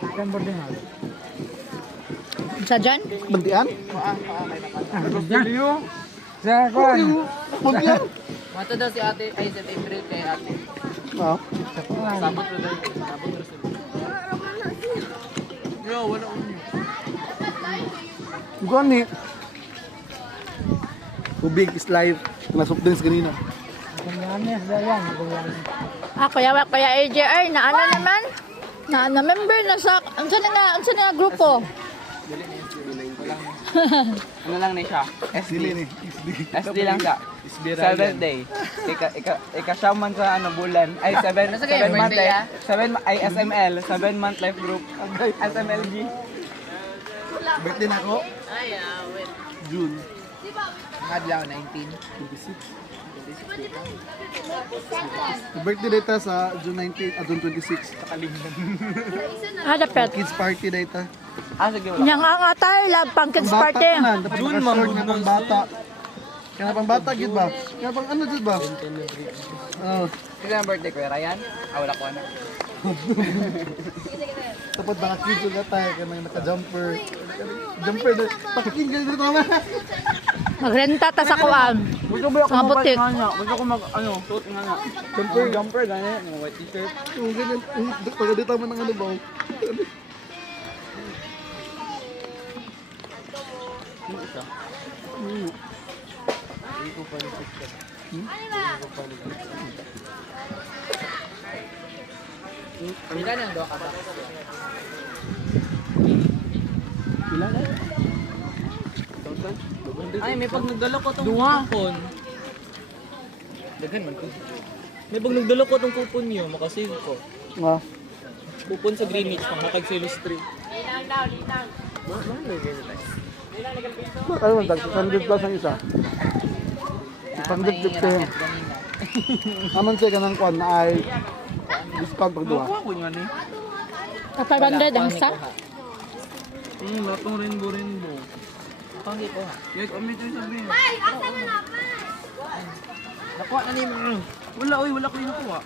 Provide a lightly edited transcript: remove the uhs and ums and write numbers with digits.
Kan boarding house. Sa dyan? Bantian? Video. Sa kuan. Bantian? Mato daw si ate, ay si April kay ate. Ah. Sabot na daw. Sabot na sila. Yo, wala ko niyo. Gani. Tubig is life. Nasok din sa kanina. Kumanes dayan, kumanes. Kaya AJR na ano naman? Na member na sa unsa na grupo? Ano lang na siya? Dili ni. SD lang siya. 7th day. Ika man sa ano bulan. Ay 7 month life. 7 ay SML, 7 month life group. SMLG. Birthday na ako. Wait. June Adlaw 19. 26. Birthday data sa June 19, June 26. Dapat. Kids party data. Sige wala. Yang nga tayo lang pang kids party. Dapat June nga pang bata. Kaya pang bata gid ba? Kaya pang ano gid ba? Oh, Kaya ang birthday ko, Ryan? Wala ko na. dapat mga kids ulit tayo kaya may naka-jumper. Jumper na. Pakikin ka dito naman. Magrenta ta sa kuan. Gusto ba ako Mga butik. Gusto ko mag ano, suot nga nga. Jumper ganyan, yung white t-shirt. Oo, ganyan. Pag dito man ng ano ba? Ilan ang doka ba? Ilan? Ay, may pag nagdala ko tong coupon. Daghan man ko. May pag nagdala ko tong coupon niyo, makasave ko. Nga. Coupon sa Greenwich, panghatag sa Illustrate. Ano man, 600 plus ang isa. 600 siya. Naman siya ka ng kwan na ay discount pag duha. Ako nga ni. 500 ang sa. Lahat ng rainbow. Panggi ko ha. Yes, kami ito yung sabihin. Ay, asa mo na pa? Nakuha na ni mo. Wala, wala ko yung nakuha.